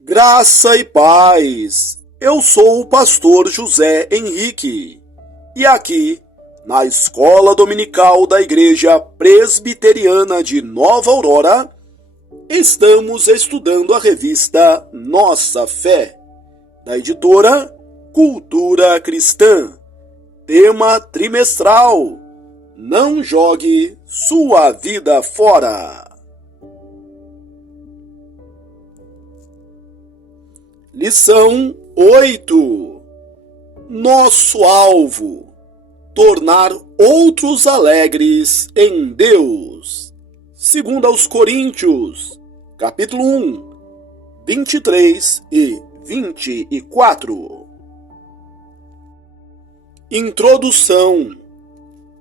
Graça e paz. Eu sou o pastor José Henrique e aqui, na Escola Dominical da Igreja Presbiteriana de Nova Aurora, estamos estudando a revista Nossa Fé, da editora Cultura Cristã. Tema trimestral: Não jogue sua vida fora. Lição 8. Nosso alvo: tornar outros alegres em Deus. Segundo aos Coríntios, capítulo 1, 23 e 24. Introdução.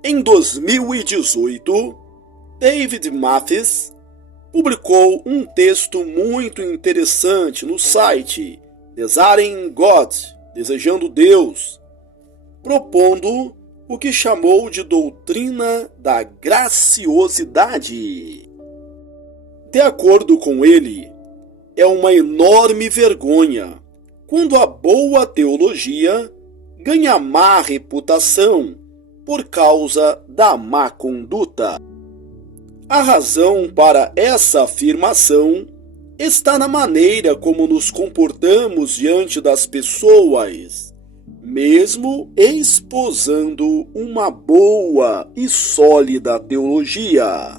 Em 2018, David Mathis publicou um texto muito interessante no site Desiring God, Desejando Deus, propondo o que chamou de doutrina da graciosidade. De acordo com ele, é uma enorme vergonha quando a boa teologia ganha má reputação por causa da má conduta. A razão para essa afirmação está na maneira como nos comportamos diante das pessoas, mesmo esposando uma boa e sólida teologia.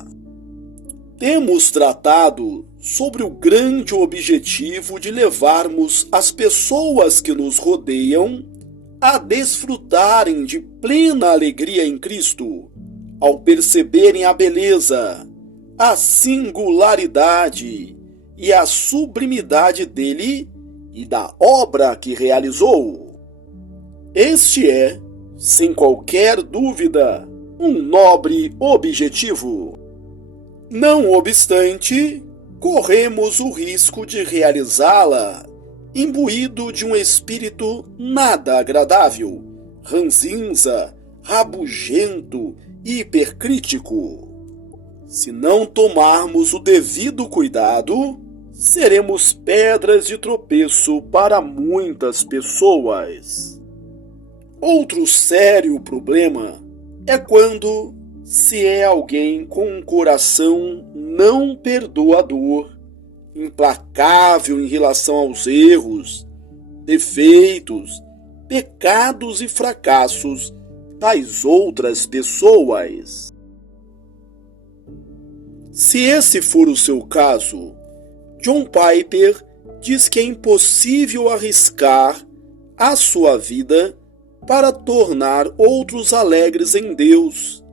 Temos tratado sobre o grande objetivo de levarmos as pessoas que nos rodeiam a desfrutarem de plena alegria em Cristo, ao perceberem a beleza, a singularidade e a sublimidade dele e da obra que realizou. Este é, sem qualquer dúvida, um nobre objetivo. Não obstante, corremos o risco de realizá-la imbuído de um espírito nada agradável, ranzinza, rabugento e hipercrítico. Se não tomarmos o devido cuidado, seremos pedras de tropeço para muitas pessoas. Outro sério problema é quando se é alguém com um coração não perdoador, implacável em relação aos erros, defeitos, pecados e fracassos das outras pessoas. Se esse for o seu caso, John Piper diz que é impossível arriscar a sua vida para tornar outros alegres em Deus,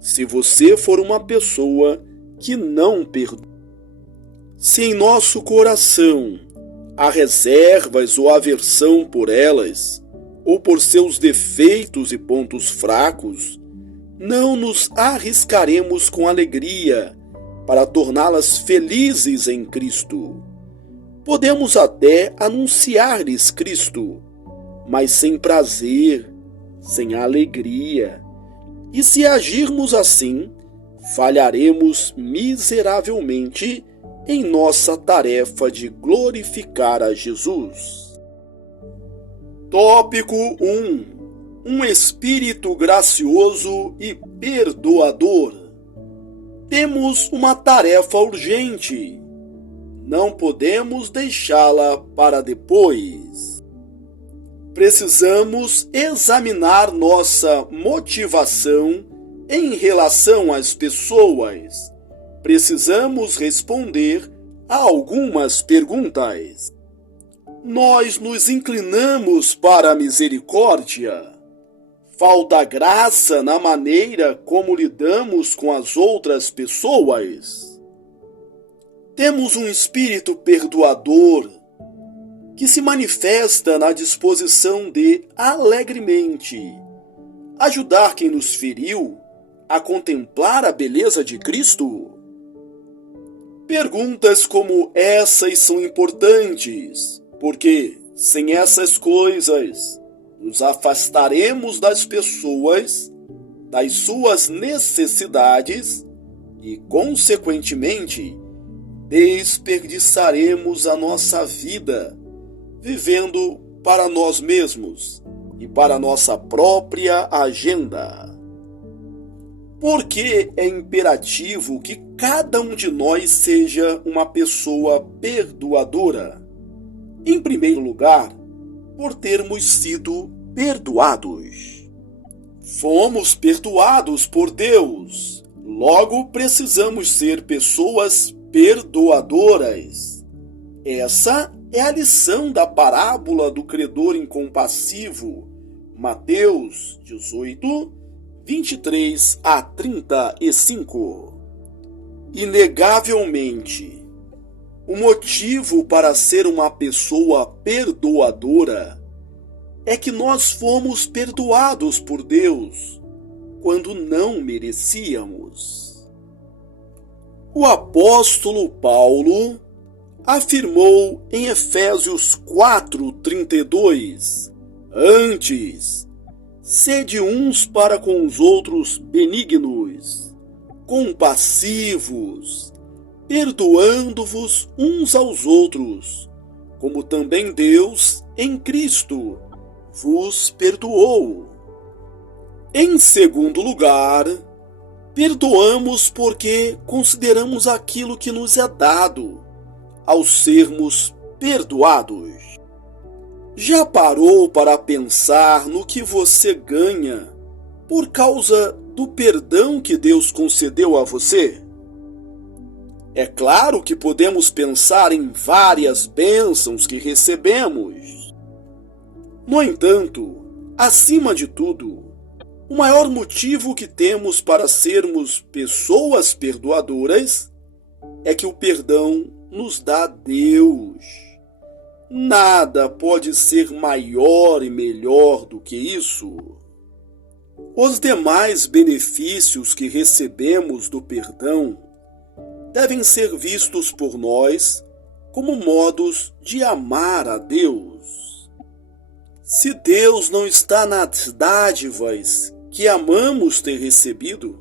se você for uma pessoa que não perdoa. Se em nosso coração há reservas ou aversão por elas, ou por seus defeitos e pontos fracos, não nos arriscaremos com alegria para torná-las felizes em Cristo. Podemos até anunciar-lhes Cristo, mas sem prazer, sem alegria. E se agirmos assim, falharemos miseravelmente em nossa tarefa de glorificar a Jesus. Tópico 1. Um espírito gracioso e perdoador. Temos uma tarefa urgente. Não podemos deixá-la para depois. Precisamos examinar nossa motivação em relação às pessoas. Precisamos responder a algumas perguntas. Nós nos inclinamos para a misericórdia? Falta graça na maneira como lidamos com as outras pessoas? Temos um espírito perdoador que se manifesta na disposição de, alegremente, ajudar quem nos feriu a contemplar a beleza de Cristo? Perguntas como essas são importantes, porque, sem essas coisas, nos afastaremos das pessoas, das suas necessidades e, consequentemente, desperdiçaremos a nossa vida vivendo para nós mesmos e para nossa própria agenda. Porque é imperativo que cada um de nós seja uma pessoa perdoadora. Em primeiro lugar, por termos sido perdoados. Fomos perdoados por Deus, logo precisamos ser pessoas perdoadoras. Essa é a lição da parábola do credor incompassivo, Mateus 18, 23 a 35. Inegavelmente, o motivo para ser uma pessoa perdoadora é que nós fomos perdoados por Deus quando não merecíamos. O apóstolo Paulo afirmou em Efésios 4:32: Antes, sede uns para com os outros benignos, compassivos, perdoando-vos uns aos outros, como também Deus, em Cristo, vos perdoou. Em segundo lugar, perdoamos porque consideramos aquilo que nos é dado ao sermos perdoados. Já parou para pensar no que você ganha por causa do perdão que Deus concedeu a você? É claro que podemos pensar em várias bênçãos que recebemos. No entanto, acima de tudo, o maior motivo que temos para sermos pessoas perdoadoras é que o perdão nos dá Deus. Nada pode ser maior e melhor do que isso. Os demais benefícios que recebemos do perdão devem ser vistos por nós como modos de amar a Deus. Se Deus não está nas dádivas que amamos ter recebido,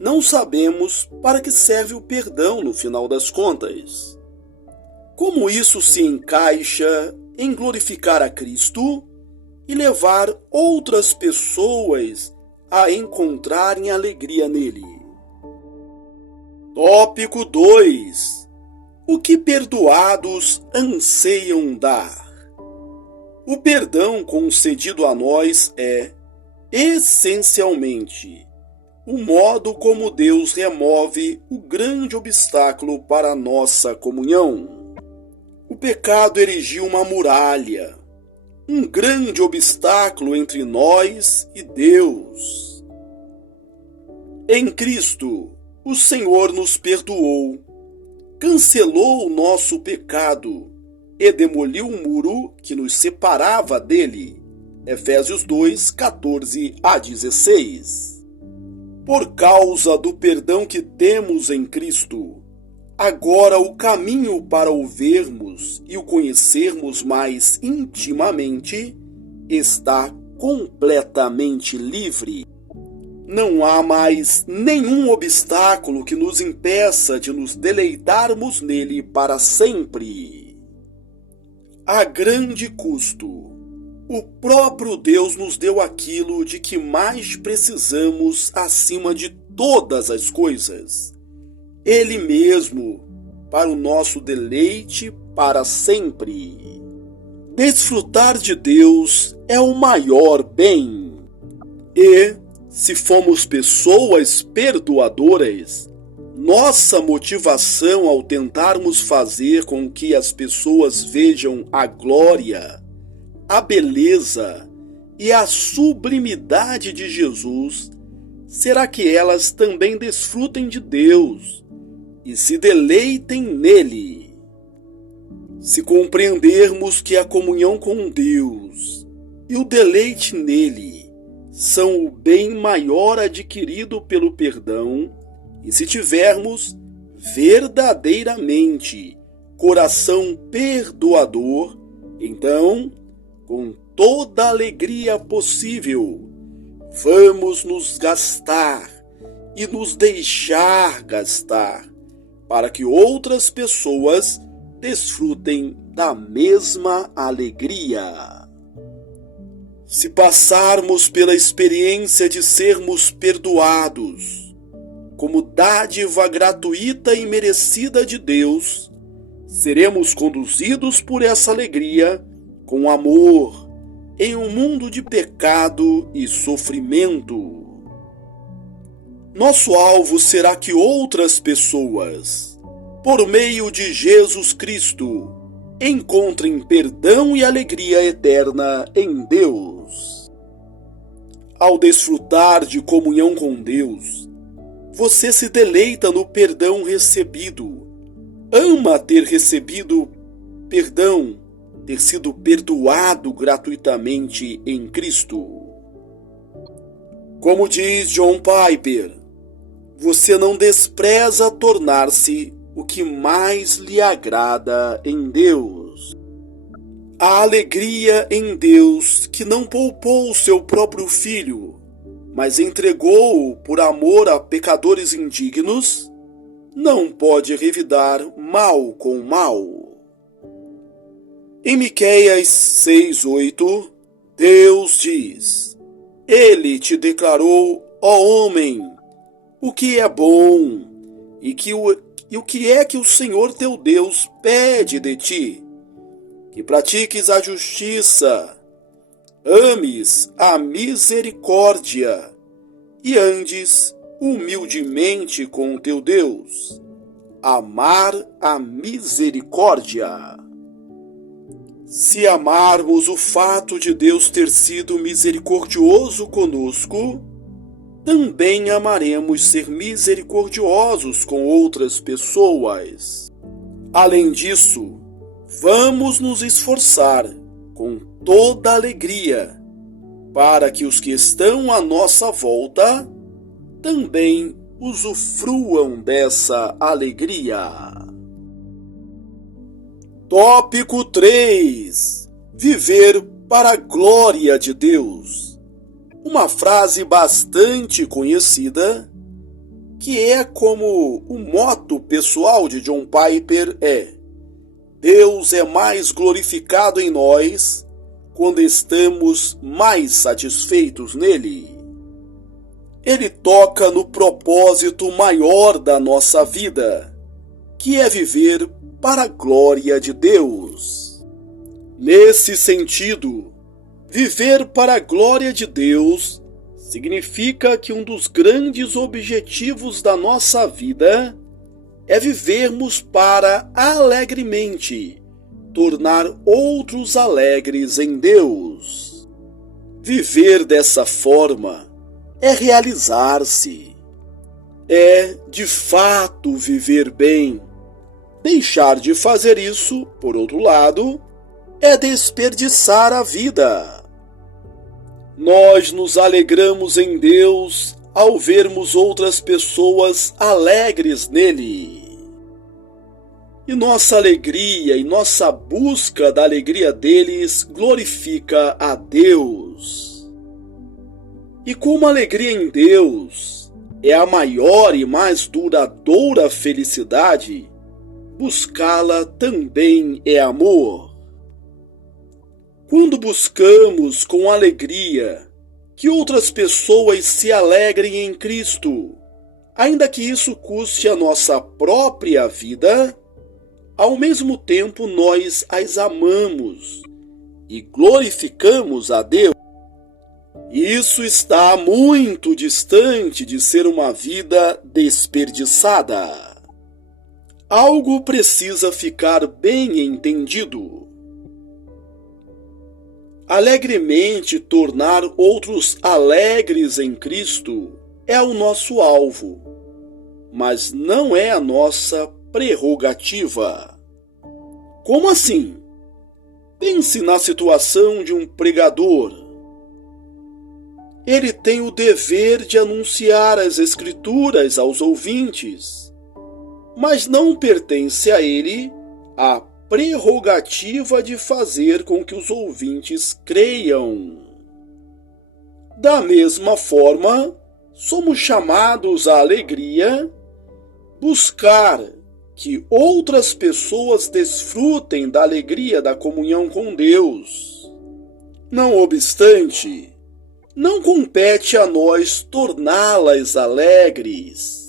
não sabemos para que serve o perdão no final das contas. Como isso se encaixa em glorificar a Cristo e levar outras pessoas a encontrarem alegria nele? Tópico 2. O que perdoados anseiam dar? O perdão concedido a nós é, essencialmente, o modo como Deus remove o grande obstáculo para a nossa comunhão. O pecado erigiu uma muralha, um grande obstáculo entre nós e Deus. Em Cristo, o Senhor nos perdoou, cancelou o nosso pecado e demoliu o muro que nos separava dele. Efésios 2, 14 a 16. Por causa do perdão que temos em Cristo, agora o caminho para o vermos e o conhecermos mais intimamente está completamente livre. Não há mais nenhum obstáculo que nos impeça de nos deleitarmos nele para sempre. A grande custo, o próprio Deus nos deu aquilo de que mais precisamos acima de todas as coisas. Ele mesmo, para o nosso deleite para sempre. Desfrutar de Deus é o maior bem. E, se fomos pessoas perdoadoras, nossa motivação ao tentarmos fazer com que as pessoas vejam a glória, a beleza e a sublimidade de Jesus será que elas também desfrutem de Deus e se deleitem nele. Se compreendermos que a comunhão com Deus e o deleite nele são o bem maior adquirido pelo perdão, e se tivermos verdadeiramente coração perdoador, então, com toda a alegria possível, vamos nos gastar e nos deixar gastar para que outras pessoas desfrutem da mesma alegria. Se passarmos pela experiência de sermos perdoados, como dádiva gratuita e merecida de Deus, seremos conduzidos por essa alegria com amor em um mundo de pecado e sofrimento. Nosso alvo será que outras pessoas, por meio de Jesus Cristo, encontrem perdão e alegria eterna em Deus. Ao desfrutar de comunhão com Deus, você se deleita no perdão recebido, ama ter recebido perdão, ter sido perdoado gratuitamente em Cristo. Como diz John Piper, você não despreza tornar-se o que mais lhe agrada em Deus. A alegria em Deus que não poupou o seu próprio Filho, mas entregou-o por amor a pecadores indignos, não pode revidar mal com mal. Em Miqueias 6:8, Deus diz: Ele te declarou, ó homem, o que é bom e o que é que o Senhor teu Deus pede de ti, que pratiques a justiça, ames a misericórdia e andes humildemente com o teu Deus. Amar a misericórdia. Se amarmos o fato de Deus ter sido misericordioso conosco, também amaremos ser misericordiosos com outras pessoas. Além disso, vamos nos esforçar com toda alegria para que os que estão à nossa volta também usufruam dessa alegria. Tópico 3. Viver para a glória de Deus. Uma frase bastante conhecida, que é como o motto pessoal de John Piper é: Deus é mais glorificado em nós quando estamos mais satisfeitos nele. Ele toca no propósito maior da nossa vida, que é viver para a glória de Deus. Nesse sentido, viver para a glória de Deus significa que um dos grandes objetivos da nossa vida é vivermos para alegremente tornar outros alegres em Deus. Viver dessa forma é realizar-se, é de fato viver bem. Deixar de fazer isso, por outro lado, é desperdiçar a vida. Nós nos alegramos em Deus ao vermos outras pessoas alegres nele. E nossa alegria e nossa busca da alegria deles glorifica a Deus. E como a alegria em Deus é a maior e mais duradoura felicidade, buscá-la também é amor. Quando buscamos com alegria que outras pessoas se alegrem em Cristo, ainda que isso custe a nossa própria vida, ao mesmo tempo nós as amamos e glorificamos a Deus. Isso está muito distante de ser uma vida desperdiçada. Algo precisa ficar bem entendido. Alegremente tornar outros alegres em Cristo é o nosso alvo, mas não é a nossa prerrogativa. Como assim? Pense na situação de um pregador. Ele tem o dever de anunciar as Escrituras aos ouvintes, mas não pertence a ele a prerrogativa de fazer com que os ouvintes creiam. Da mesma forma, somos chamados à alegria, buscar que outras pessoas desfrutem da alegria da comunhão com Deus. Não obstante, não compete a nós torná-las alegres.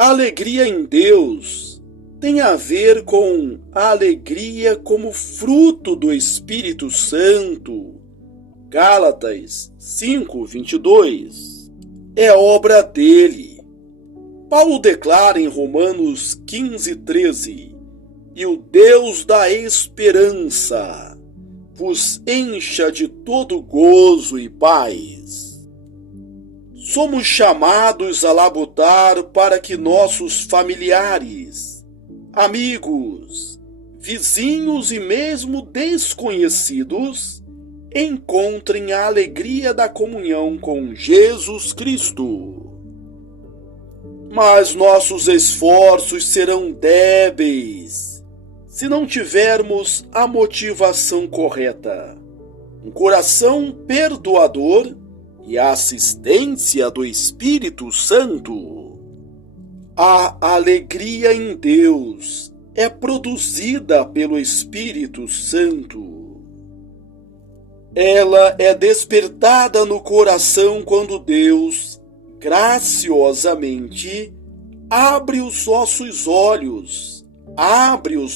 A alegria em Deus tem a ver com a alegria como fruto do Espírito Santo. Gálatas 5:22. É obra dele. Paulo declara em Romanos 15:13: E o Deus da esperança vos encha de todo gozo e paz. Somos chamados a labutar para que nossos familiares, amigos, vizinhos e mesmo desconhecidos encontrem a alegria da comunhão com Jesus Cristo. Mas nossos esforços serão débeis se não tivermos a motivação correta, um coração perdoador e a assistência do Espírito Santo. A alegria em Deus é produzida pelo Espírito Santo. Ela é despertada no coração quando Deus, graciosamente, abre os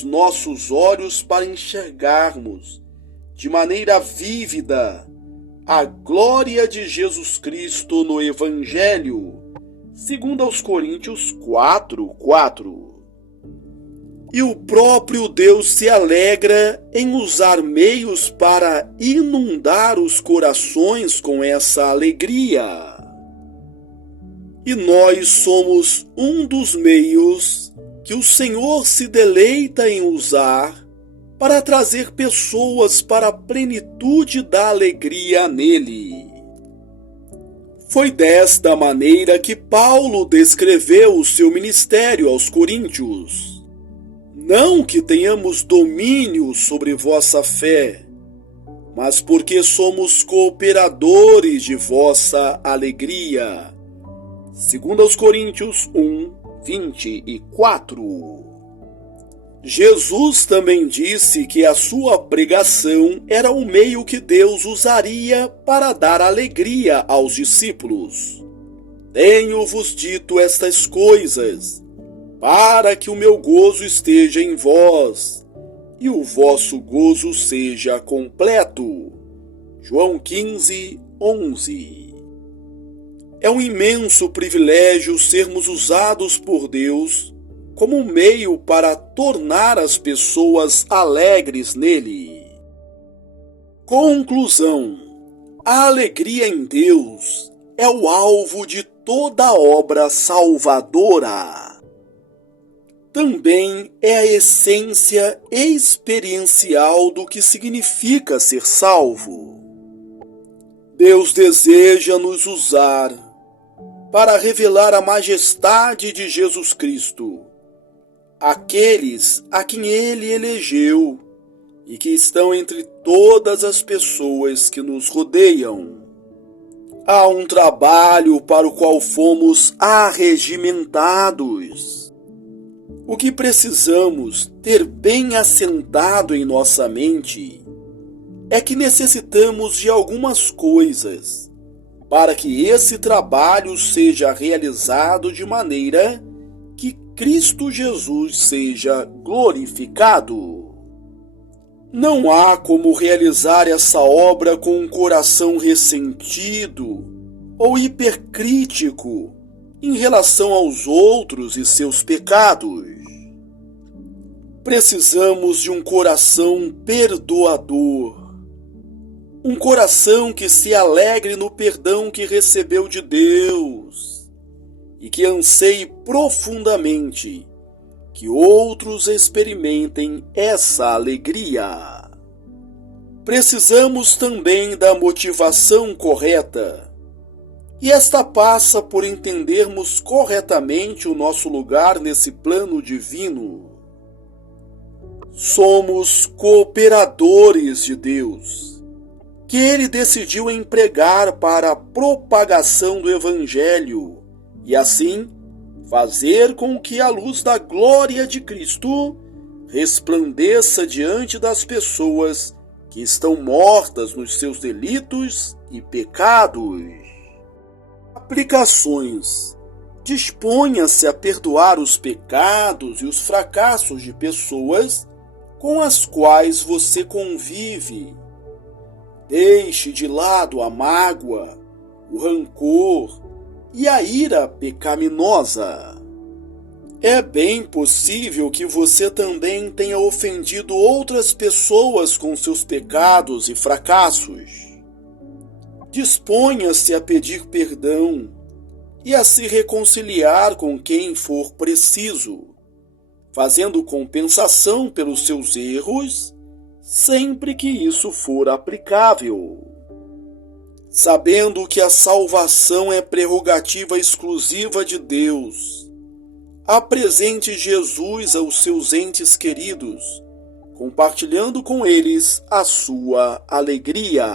nossos olhos para enxergarmos de maneira vívida a glória de Jesus Cristo no Evangelho, segundo aos Coríntios 4:4. E o próprio Deus se alegra em usar meios para inundar os corações com essa alegria. E nós somos um dos meios que o Senhor se deleita em usar para trazer pessoas para a plenitude da alegria nele. Foi desta maneira que Paulo descreveu o seu ministério aos Coríntios. Não que tenhamos domínio sobre vossa fé, mas porque somos cooperadores de vossa alegria. Segundo aos Coríntios 1:24. Jesus também disse que a sua pregação era o meio que Deus usaria para dar alegria aos discípulos. Tenho-vos dito estas coisas, para que o meu gozo esteja em vós, e o vosso gozo seja completo. João 15:11. É um imenso privilégio sermos usados por Deus como um meio para tornar as pessoas alegres nele. Conclusão: a alegria em Deus é o alvo de toda obra salvadora. Também é a essência experiencial do que significa ser salvo. Deus deseja nos usar para revelar a majestade de Jesus Cristo, aqueles a quem Ele elegeu e que estão entre todas as pessoas que nos rodeiam. Há um trabalho para o qual fomos arregimentados. O que precisamos ter bem assentado em nossa mente é que necessitamos de algumas coisas para que esse trabalho seja realizado de maneira que Cristo Jesus seja glorificado. Não há como realizar essa obra com um coração ressentido ou hipercrítico em relação aos outros e seus pecados. Precisamos de um coração perdoador, um coração que se alegre no perdão que recebeu de Deus e que anseie profundamente que outros experimentem essa alegria. Precisamos também da motivação correta, e esta passa por entendermos corretamente o nosso lugar nesse plano divino. Somos cooperadores de Deus, que Ele decidiu empregar para a propagação do Evangelho e, assim, fazer com que a luz da glória de Cristo resplandeça diante das pessoas que estão mortas nos seus delitos e pecados. Aplicações. Disponha-se a perdoar os pecados e os fracassos de pessoas com as quais você convive. Deixe de lado a mágoa, o rancor e a ira pecaminosa. É bem possível que você também tenha ofendido outras pessoas com seus pecados e fracassos. Disponha-se a pedir perdão e a se reconciliar com quem for preciso, fazendo compensação pelos seus erros sempre que isso for aplicável. Sabendo que a salvação é prerrogativa exclusiva de Deus, apresente Jesus aos seus entes queridos, compartilhando com eles a sua alegria.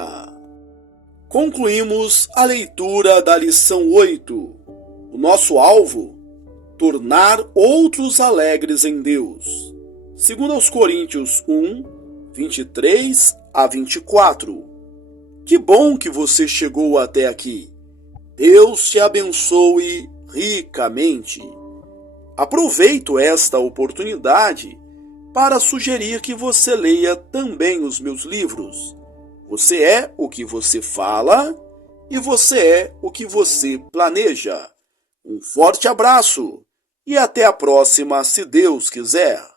Concluímos a leitura da lição 8. O nosso alvo: tornar outros alegres em Deus. 2 Coríntios 1, 23 a 24. Que bom que você chegou até aqui. Deus te abençoe ricamente. Aproveito esta oportunidade para sugerir que você leia também os meus livros. Você é o que você fala e você é o que você planeja. Um forte abraço e até a próxima, se Deus quiser.